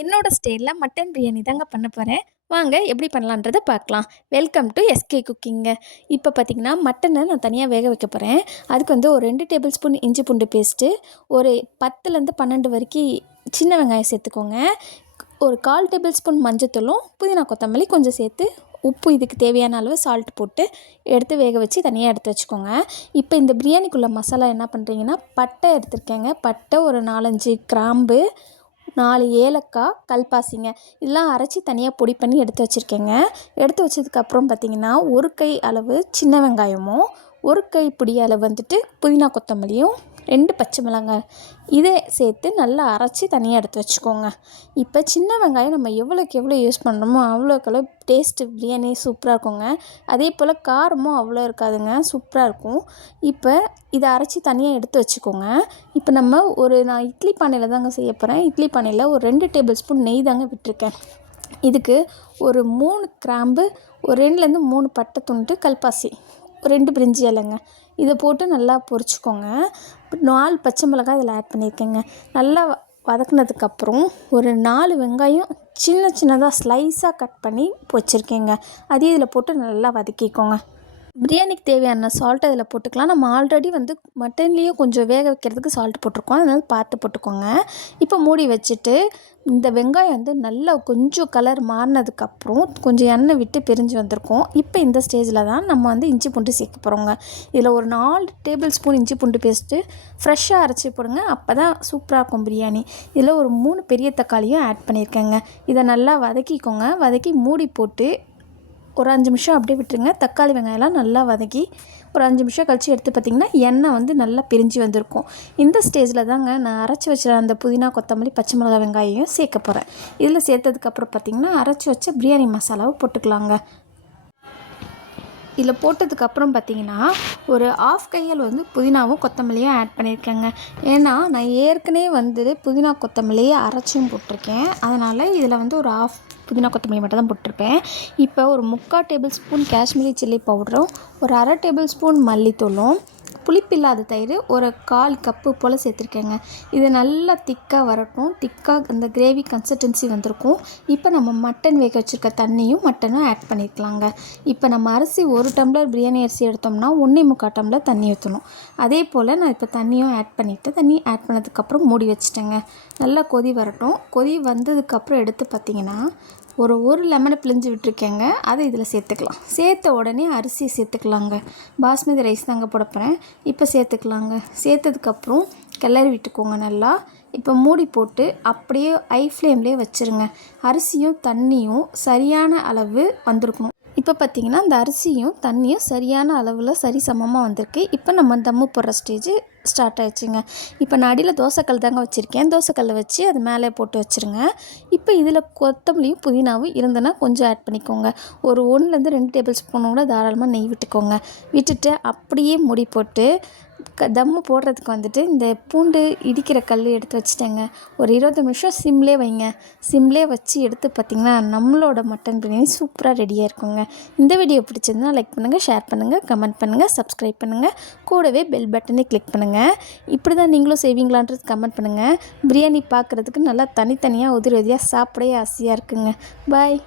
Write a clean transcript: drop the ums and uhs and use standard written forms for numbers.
என்னோட ஸ்டைல்ல மட்டன் பிரியாணி தாங்க பண்ண போறேன். வாங்க எப்படி பண்ணலான்றத பார்க்கலாம். Welcome to SK cooking. இப்போ பார்த்தீங்கன்னா, மட்டன நான் தனியா வேக வைக்க போறேன். அதுக்கு வந்து ஒரு 2 டேபிள் ஸ்பூன் இஞ்சி பூண்டு பேஸ்ட்டு, ஒரு 10லேருந்து 12 வரைக்கி சின்ன வெங்காயம் சேர்த்துக்கோங்க. ஒரு 1/4 டேபிள் ஸ்பூன் மஞ்சத்தூளும், புதினா கொத்தமல்லி கொஞ்சம் சேர்த்து, உப்பு இதுக்கு தேவையான அளவு சால்ட் போட்டு எடுத்து வேக வச்சு தனியாக எடுத்து வச்சுக்கோங்க. இப்போ இந்த பிரியாணிக்குள்ள மசாலா என்ன பண்ணுறீங்கன்னா, பட்டை எடுத்துருக்கேங்க. பட்டை ஒரு 4, 5 கிராம்பு, 4 ஏலக்காய், கல்பாசிங்க இதெல்லாம் அரைச்சி தனியாக பொடி பண்ணி எடுத்து வச்சுருக்கேங்க. எடுத்து வச்சதுக்கப்புறம் பார்த்திங்கன்னா, ஒரு கை அளவு சின்ன வெங்காயமும், ஒரு கைப்பிடி அளவு வந்துட்டு புதினா கொத்தமல்லியும், 2 பச்சை மிளகாய் இதை சேர்த்து நல்லா அரைச்சி தனியாக எடுத்து வச்சுக்கோங்க. இப்போ சின்ன வெங்காயம் நம்ம எவ்வளோக்கு எவ்வளோ யூஸ் பண்ணுறோமோ அவ்வளோக்கு டேஸ்ட்டு பிரியாணி சூப்பராக இருக்குங்க. அதே போல் காரமும் அவ்வளோ இருக்காதுங்க, சூப்பராக இருக்கும். இப்போ இதை அரைச்சி தனியாக எடுத்து வச்சுக்கோங்க. இப்போ நான் இட்லி பானையில் தாங்க செய்ய போகிறேன். இட்லி பானையில் ஒரு 2 டேபிள் ஸ்பூன் நெய் தாங்க விட்டுருக்கேன். இதுக்கு ஒரு 3 கிராம்பு, ஒரு 2லேருந்து 3 பட்டை துண்டு, கல்பாசி, 2 பிரிஞ்சி இலைங்க இதை போட்டு நல்லா பொரிச்சுக்கோங்க. 4 பச்சை மிளகாய் இதில் ஆட் பண்ணியிருக்கேங்க. நல்லா வதக்குனதுக்கப்புறம் ஒரு 4 வெங்காயம் சின்ன சின்னதாக ஸ்லைஸாக கட் பண்ணி வச்சுருக்கேங்க. அதையும் இதில் போட்டு நல்லா வதக்கிக்கோங்க. பிரியாணிக்கு தேவையான சால்ட் அதில் போட்டுக்கலாம். நம்ம ஆல்ரெடி வந்து மட்டன்லேயும் கொஞ்சம் வேக வைக்கிறதுக்கு சால்ட் போட்டிருக்கோம், அதனால் பார்த்து போட்டுக்கோங்க. இப்போ மூடி வச்சுட்டு இந்த வெங்காயம் வந்து நல்லா கொஞ்சம் கலர் மாறினதுக்கப்புறம் கொஞ்சம் எண்ணெய் விட்டு பிரிஞ்சு வந்திருக்கும். இப்போ இந்த ஸ்டேஜில் தான் நம்ம வந்து இஞ்சி பூண்டு சேர்க்க போகிறோங்க. இதில் ஒரு 4 டேபிள் ஸ்பூன் இஞ்சி பூண்டு பேஸ்ட்டு ஃப்ரெஷ்ஷாக அரைச்சி போடுங்க, அப்போ தான் சூப்பராக இருக்கும் பிரியாணி. இதில் ஒரு 3 பெரிய தக்காளியும் ஆட் பண்ணியிருக்கேங்க. இதை நல்லா வதக்கிக்கோங்க. வதக்கி மூடி போட்டு ஒரு 5 நிமிஷம் அப்படியே விட்டுருங்க. தக்காளி வெங்காயம்லாம் நல்லா வதக்கி ஒரு 5 நிமிஷம் கழித்து எடுத்து பார்த்திங்கன்னா, எண்ணெய் வந்து நல்லா பிரிஞ்சு வந்திருக்கும். இந்த ஸ்டேஜில் தாங்க நான் அரைச்சி வச்ச அந்த புதினா கொத்தமல்லி பச்சை மிளகாய் வெங்காயம் சேர்க்க போகிறேன். இதில் சேர்த்ததுக்கப்புறம் பார்த்திங்கன்னா, அரைச்சி வச்ச பிரியாணி மசாலாவை போட்டுக்கலாங்க. இதில் போட்டதுக்கப்புறம் பார்த்திங்கன்னா, ஒரு 1/2 கையில் வந்து புதினாவும் கொத்தமல்லியும் ஆட் பண்ணியிருக்கேங்க. ஏன்னா நான் ஏற்கனவே வந்து புதினா கொத்தமல்லியை அரைச்சியும் போட்டிருக்கேன். அதனால் இதில் வந்து ஒரு 1/2 புதினா கொத்தமல்லி மட்டும் தான் போட்டிருப்பேன். இப்போ ஒரு 3/4 டேபிள் ஸ்பூன் காஷ்மீரி சில்லி பவுடரும், ஒரு 1/2 டேபிள் ஸ்பூன் மல்லித்தூளும், புளிப்பில்லாத தயிர் ஒரு 1/4 கப்பு போல் சேர்த்துருக்கேங்க. இது நல்லா திக்காக வரட்டும். திக்காக அந்த கிரேவி கன்சிஸ்டன்சி வந்திருக்கும். இப்போ நம்ம மட்டன் வேக வச்சுருக்க தண்ணியும் மட்டனும் ஆட் பண்ணிக்கலாங்க. இப்போ நம்ம அரிசி 1 டம்ளர் பிரியாணி அரிசி எடுத்தோம்னா 1.25 டம்ளர் தண்ணி ஊற்றணும். அதே போல் நான் இப்போ தண்ணியும் ஆட் பண்ணிவிட்டு, தண்ணி ஆட் பண்ணதுக்கப்புறம் மூடி வச்சுட்டேங்க. நல்லா கொதி வரட்டும். கொதி வந்ததுக்கப்புறம் எடுத்து பார்த்திங்கன்னா, ஒரு லெமனை பிழிஞ்சு விட்டுருக்கேங்க. அதை இதில் சேர்த்துக்கலாம். சேர்த்த உடனே அரிசி சேர்த்துக்கலாங்க. பாஸ்மதி ரைஸ் தாங்க போட போகிறேன். இப்போ சேர்த்துக்கலாங்க. சேர்த்ததுக்கப்புறம் கிளறி விட்டுக்கோங்க நல்லா. இப்போ மூடி போட்டு அப்படியே ஹை ஃப்ளேம்லேயே வச்சுருங்க. அரிசியும் தண்ணியும் சரியான அளவு வந்திருக்கணும். இப்போ பார்த்திங்கன்னா, அந்த அரிசியும் தண்ணியும் சரியான அளவில் சரி சமமாக வந்திருக்கு. இப்போ நம்ம தம்மு போடுற ஸ்டேஜ் ஸ்டார்ட் ஆகிடுச்சுங்க. இப்போ நான் அடியில் தோசைக்கல் தாங்க வச்சுருக்கேன். தோசைக்கல்லை வச்சு அது மேலே போட்டு வச்சுருங்க. இப்போ இதில் கொத்தமல்லியும் புதினாவும் இருந்ததுன்னா கொஞ்சம் ஆட் பண்ணிக்கோங்க. ஒரு 1லேருந்து 2 டேபிள் ஸ்பூனோட தாராளமாக நெய் விட்டுக்கோங்க. விட்டுட்டு அப்படியே மூடி போட்டு தம்மு போடுறதுக்கு வந்துட்டு இந்த பூண்டு இடிக்கிற கல் எடுத்து வச்சுட்டேங்க. ஒரு 20 நிமிஷம் சிம்லே வைங்க. சிம்லே வச்சு எடுத்து பார்த்திங்கன்னா, நம்மளோட மட்டன் பிரியாணி சூப்பராக ரெடியாக இருக்குங்க. இந்த வீடியோ பிடிச்சிருந்தா லைக் பண்ணுங்கள், ஷேர் பண்ணுங்கள், கமெண்ட் பண்ணுங்கள், சப்ஸ்கிரைப் பண்ணுங்கள். கூடவே பெல் பட்டனை கிளிக் பண்ணுங்கள். இப்படி தான் நீங்களும் செய்வீங்களான்றது கமெண்ட் பண்ணுங்கள். பிரியாணி பார்க்குறதுக்கு நல்லா தனித்தனியாக உதிரியாக சாப்பிடவே ஆசையாக இருக்குங்க. பாய்.